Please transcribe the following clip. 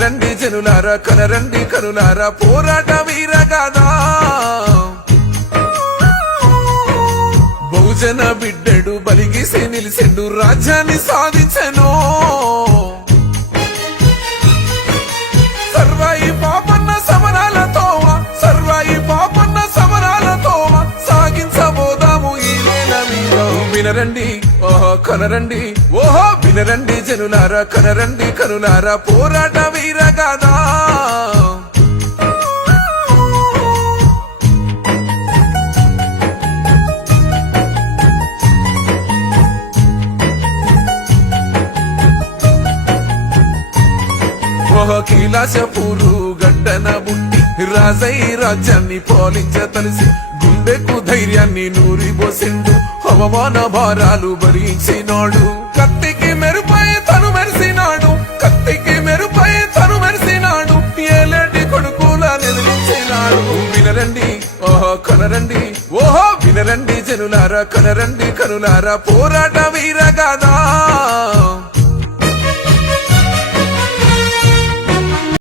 కనరండి జనులారా కనరండి కనులారా పోరాట వీరగాదా బహుజన బిడ్డడు బలిగిసి నిలిసెండు రాజ్యాన్ని సాధించను? వినరండి ఓహో కనరండి ఓహో వినరండి జనులారా కనరండి కనులారా పోరాట వీరగాదా ఓహ కీలాసపూరు గడ్డన బుట్టి రాజై రాజ్యాన్ని పాలించ తలిసి గుండెకు ధైర్యాన్ని నూరి బోసిండు అవమాన భారాలు భరించినాడు. కత్తికి మెరుపై తను మెరిసినాడు. కత్తికి మెరుపై తను మెరిసినాడు. ఏలేటి కొడుకులా నిలిచినాడు వినరండి ఓహో కనరండి ఓహో వినరండి జనులారా కనరండి కనులారా పోరాట వీరగాదా